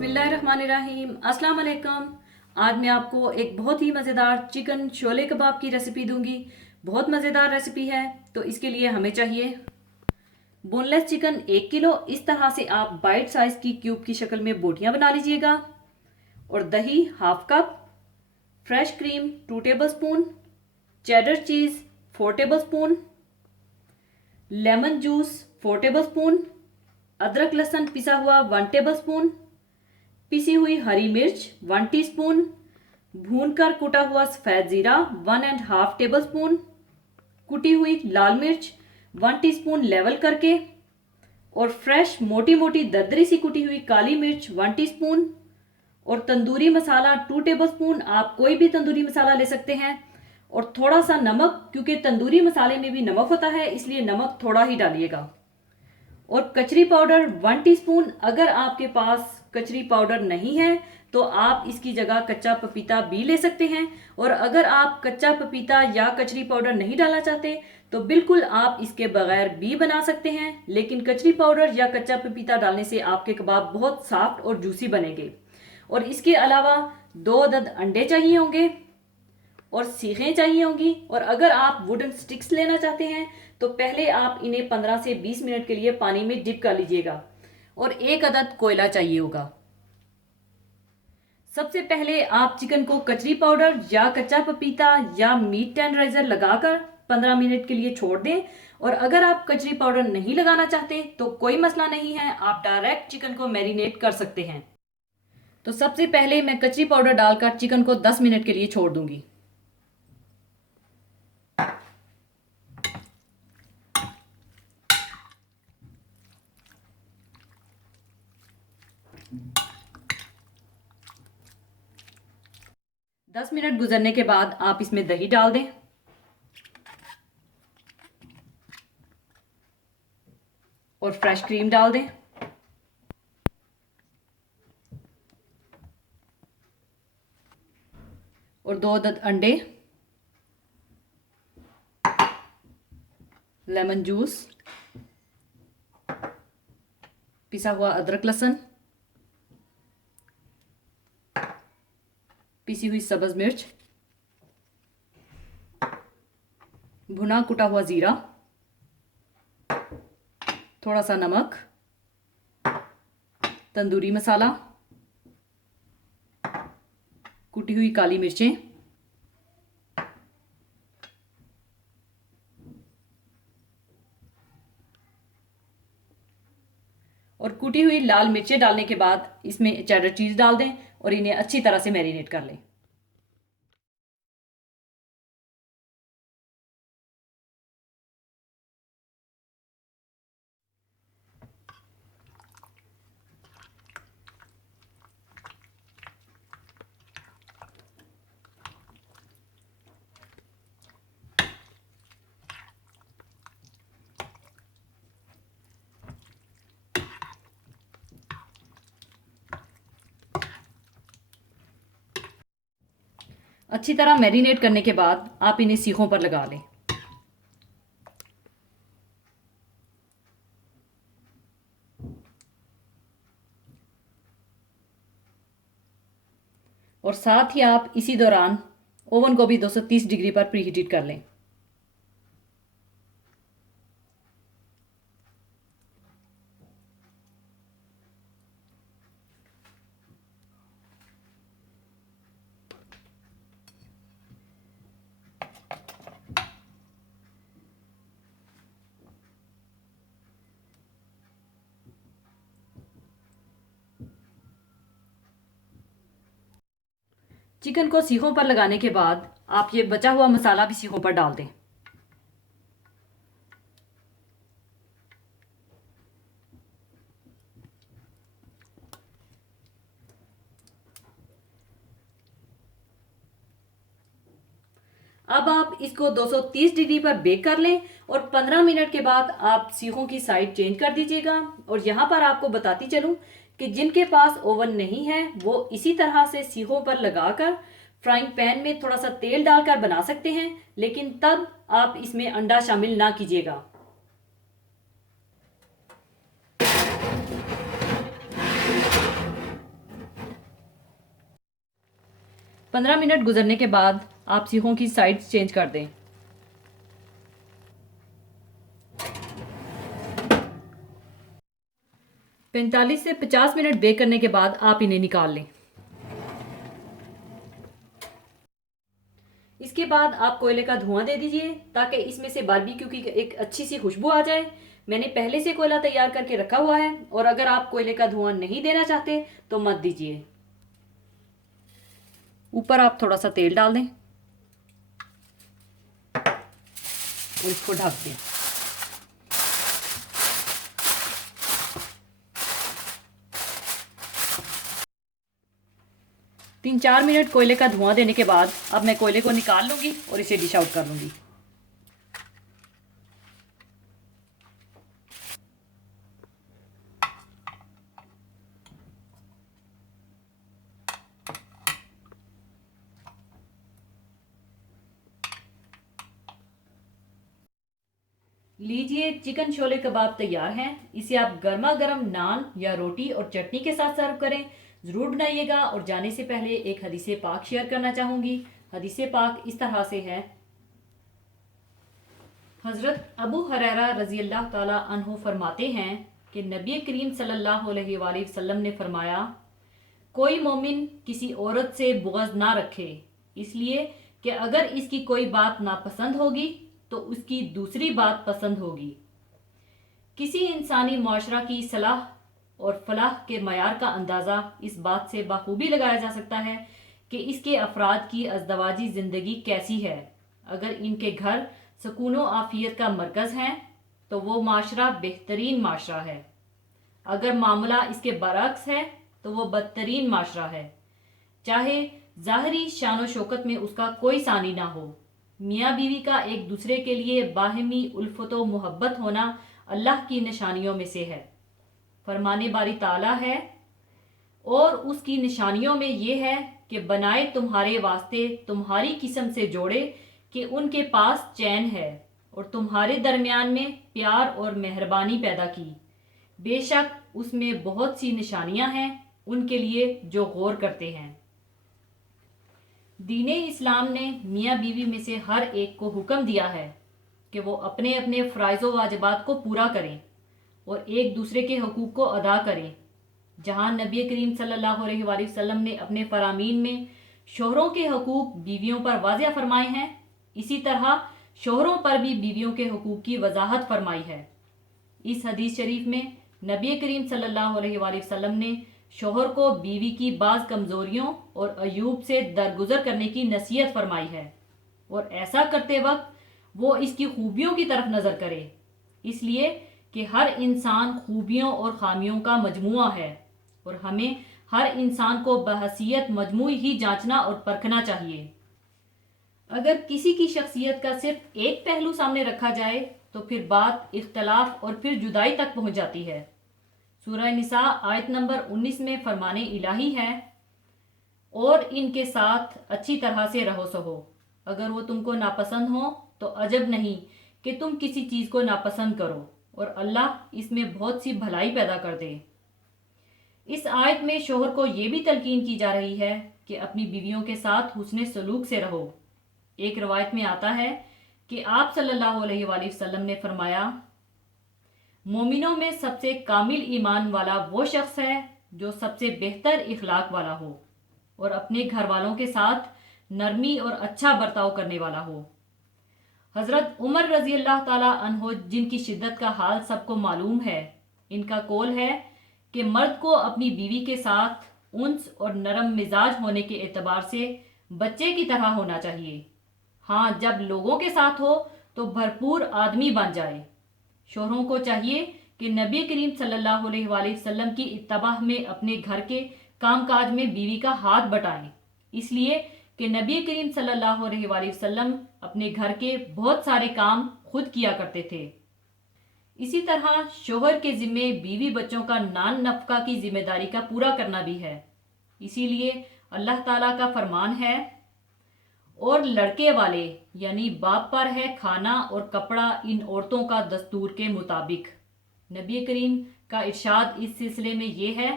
बिस्मिल्लाहिर्रहमानिर्रहीम। अस्सलाम वालेकुम। आज मैं आपको एक बहुत ही मज़ेदार चिकन शोले कबाब की रेसिपी दूंगी। बहुत मज़ेदार रेसिपी है। तो इसके लिए हमें चाहिए बोनलेस चिकन 1 किलो। इस तरह से आप बाइट साइज़ की क्यूब की शक्ल में बोटियां बना लीजिएगा। और दही half cup, fresh cream 2 table spoon, cheddar चीज़ 4 table spoon, lemon juice 4 table spoon, अदरक लहसुन पिसा हुआ 1 टेबल स्पून, पिसी हुई हरी मिर्च 1 टीस्पून, भूनकर कुटा हुआ सफ़ेद ज़ीरा 1.5 टेबल स्पून, कुटी हुई लाल मिर्च 1 टीस्पून लेवल करके, और फ्रेश मोटी मोटी दरदरी सी कुटी हुई काली मिर्च 1 टीस्पून, और तंदूरी मसाला 2 टेबल स्पून। आप कोई भी तंदूरी मसाला ले सकते हैं। और थोड़ा सा नमक, क्योंकि तंदूरी मसाले में भी नमक होता है, इसलिए नमक थोड़ा ही डालिएगा। और कचरी पाउडर 1 टीस्पून। अगर आपके पास कचरी पाउडर नहीं है तो आप इसकी जगह कच्चा पपीता भी ले सकते हैं। और अगर आप कच्चा पपीता या कचरी पाउडर नहीं डालना चाहते तो बिल्कुल आप इसके बगैर भी बना सकते हैं, लेकिन कचरी पाउडर या कच्चा पपीता डालने से आपके कबाब बहुत सॉफ्ट और जूसी बनेंगे। और इसके अलावा 2 अदद अंडे चाहिए होंगे और सीखें चाहिए होंगी। और अगर आप वुडन स्टिक्स लेना चाहते हैं तो पहले आप इन्हें 15 से 20 मिनट के लिए पानी में डिप कर लीजिएगा। और 1 अदद कोयला चाहिए होगा। सबसे पहले आप चिकन को कचरी पाउडर या कच्चा पपीता या मीट टेंडराइजर लगाकर 15 मिनट के लिए छोड़ दें। और अगर आप कचरी पाउडर नहीं लगाना चाहते तो कोई मसला नहीं है, आप डायरेक्ट चिकन को मैरिनेट कर सकते हैं। तो सबसे पहले मैं कचरी पाउडर डालकर चिकन को 10 मिनट के लिए छोड़ दूंगी। दस मिनट गुजरने के बाद आप इसमें दही डाल दें और फ्रेश क्रीम डाल दें और 2 अदद अंडे, लेमन जूस, पिसा हुआ अदरक लहसुन, पिसी हुई सब्ज मिर्च, भुना कुटा हुआ ज़ीरा, थोड़ा सा नमक, तंदूरी मसाला, कुटी हुई काली मिर्चें, और कुटी हुई लाल मिर्चें डालने के बाद इसमें चेडर चीज़ डाल दें और इन्हें अच्छी तरह से मैरिनेट कर लें। अच्छी तरह मैरिनेट करने के बाद आप इन्हें सीखों पर लगा लें। और साथ ही आप इसी दौरान ओवन को भी 230 डिग्री पर प्रीहीटेड कर लें। चिकन को सीखों पर लगाने के बाद आप ये बचा हुआ मसाला भी सीखों पर डाल दें। अब आप इसको 230 डिग्री पर बेक कर लें और 15 मिनट के बाद आप सीखों की साइड चेंज कर दीजिएगा। और यहाँ पर आपको बताती चलूँ कि जिनके पास ओवन नहीं है वो इसी तरह से सीखों पर लगाकर फ्राइंग पैन में थोड़ा सा तेल डालकर बना सकते हैं, लेकिन तब आप इसमें अंडा शामिल ना कीजिएगा। 15 मिनट गुजरने के बाद आप सीखों की साइड्स चेंज कर दें। 45 से 50 मिनट बेक करने के बाद आप इन्हें निकाल लें। इसके बाद आप कोयले का धुआं दे दीजिए ताकि इसमें से बारबेक्यू की एक अच्छी सी खुशबू आ जाए। मैंने पहले से कोयला तैयार करके रखा हुआ है, और अगर आप कोयले का धुआं नहीं देना चाहते तो मत दीजिए। ऊपर आप थोड़ा सा तेल डाल दें और इसको ढक दें। तीन 4 मिनट कोयले का धुआं देने के बाद अब मैं कोयले को निकाल लूंगी और इसे डिश आउट कर लूंगी। लीजिए, चिकन छोले कबाब तैयार हैं। इसे आप गर्मा गर्म नान या रोटी और चटनी के साथ सर्व करें। ज़रूर बनाइएगा। और जाने से पहले एक हदीस पाक शेयर करना चाहूँगी। हदीस पाक इस तरह से है। हज़रत अबू हुरैरा रज़ी अल्लाह ताला अन्हु फरमाते हैं कि नबी करीम सल्लल्लाहु अलैहि वसल्लम ने फरमाया, कोई मोमिन किसी औरत से बुग़्ज़ ना रखे, इसलिए कि अगर इसकी कोई बात नापसंद होगी तो उसकी दूसरी बात पसंद होगी। किसी इंसानी मुआशरा की सलाह और फलाह के मयार का अंदाज़ा इस बात से बखूबी लगाया जा सकता है कि इसके अफराद की अज़दवाजी ज़िंदगी कैसी है। अगर इनके घर सुकून व आफियत का मरकज़ हैं तो वो माशरा बेहतरीन माशरा है। अगर मामला इसके बरअक्स है तो वो बदतरीन माशरा है, चाहे ज़ाहरी शान व शौकत में उसका कोई सानी ना हो। मियाँ बीवी का एक दूसरे के लिए बाहिमी उल्फत व मोहब्बत होना अल्लाह की निशानियों में से है। फरमाने बारी ताला है, और उसकी निशानियों में ये है कि बनाए तुम्हारे वास्ते तुम्हारी किस्म से जोड़े कि उनके पास चैन है, और तुम्हारे दरमियान में प्यार और मेहरबानी पैदा की। बेशक उसमें बहुत सी निशानियां हैं उनके लिए जो गौर करते हैं। दीने इस्लाम ने मियाँ बीवी में से हर एक को हुक्म दिया है कि वो अपने अपने फ़राइज़ व वाजिबात को पूरा करें और एक दूसरे के हकूक़ को अदा करें। जहाँ नबी करीम सल्लल्लाहु अलैहि वसल्लम ने अपने फ़रामीन में शोहरों के हकूक़ बीवियों पर वाज़िया फरमाए हैं, इसी तरह शोहरों पर भी बीवियों के हकूक़ की वजाहत फरमाई है। इस हदीस शरीफ में नबी करीम सल्लल्लाहु अलैहि वसल्लम ने शोहर को बीवी की बाज़ कमज़ोरियों और अयूब से दरगुजर करने की नसीहत फरमाई है, और ऐसा करते वक्त वो इसकी खूबियों की तरफ नज़र करे, इसलिए कि हर इंसान खूबियों और खामियों का मजमुआ है, और हमें हर इंसान को बहसीयत मजमूई ही जांचना और परखना चाहिए। अगर किसी की शख्सियत का सिर्फ एक पहलू सामने रखा जाए तो फिर बात इख्तलाफ और फिर जुदाई तक पहुंच जाती है। सूरह निसा आयत नंबर 19 में फरमाने इलाही है, और इनके साथ अच्छी तरह से रहो सहो। अगर वो तुमको नापसंद हो तो अजब नहीं कि तुम किसी चीज़ को नापसंद करो, और अल्लाह इसमें बहुत सी भलाई पैदा कर दे। इस आयत में शोहर को ये भी तलकीन की जा रही है कि अपनी बीवियों के साथ हुस्ने सलूक से रहो। एक रवायत में आता है कि आप सल्लल्लाहु अलैहि वसल्लम ने फरमाया, मोमिनों में सबसे कामिल ईमान वाला वो शख्स है जो सबसे बेहतर इखलाक वाला हो और अपने घर वालों के साथ नरमी और अच्छा बर्ताव करने वाला हो। हज़रत उमर रज़ी अल्लाह ताला अन्हो, जिनकी शिद्दत का हाल सबको मालूम है, इनका कौल है कि मर्द को अपनी बीवी के साथ उन्स और नरम मिजाज होने के एतबार से बच्चे की तरह होना चाहिए। हाँ, जब लोगों के साथ हो तो भरपूर आदमी बन जाए। शोहरों को चाहिए कि नबी करीम सल्लल्लाहु अलैहि वसल्लम की इत्तबाह में अपने घर के कामकाज में बीवी का हाथ बटाएं, इसलिए कि नबी करीम सल्लल्लाहु अलैहि वसल्लम अपने घर के बहुत सारे काम खुद किया करते थे। इसी तरह शोहर के ज़िम्मे बीवी बच्चों का नान नफका की जिम्मेदारी का पूरा करना भी है। इसीलिए अल्लाह ताला का फरमान है, और लड़के वाले यानी बाप पर है खाना और कपड़ा इन औरतों का दस्तूर के मुताबिक। नबी करीम का इरशाद इस सिलसिले में ये है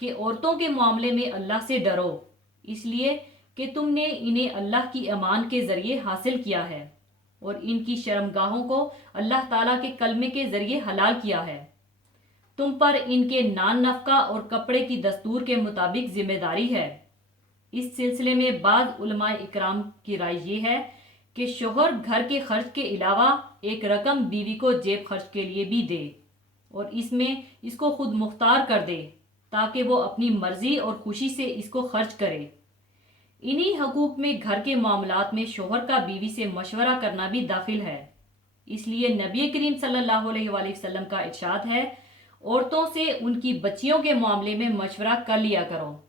कि औरतों के मामले में अल्लाह से डरो, इसलिए कि तुमने इन्हें अल्लाह की अमान के ज़रिए हासिल किया है और इनकी शर्मगाहों को अल्लाह ताला के कलमे के ज़रिए हलाल किया है। तुम पर इनके नान नफ़का और कपड़े की दस्तूर के मुताबिक जिम्मेदारी है। इस सिलसिले में बाज़ उलमाए इकराम की राय ये है कि शोहर घर के खर्च के अलावा एक रकम बीवी को जेब खर्च के लिए भी दे और इसमें इसको खुद मुख्तार कर दे ताकि वो अपनी मर्जी और खुशी से इसको खर्च करे। इन्हीं हकूक़ में घर के मामलात में शोहर का बीवी से मशवरा करना भी दाखिल है। इसलिए नबी करीम सल्लल्लाहु अलैहि वसल्लम का इरशाद है, औरतों से उनकी बच्चियों के मामले में मशवरा कर लिया करो।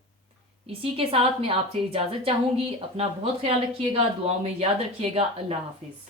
इसी के साथ मैं आपसे इजाज़त चाहूँगी। अपना बहुत ख्याल रखिएगा, दुआओं में याद रखिएगा। अल्लाह हाफिज़।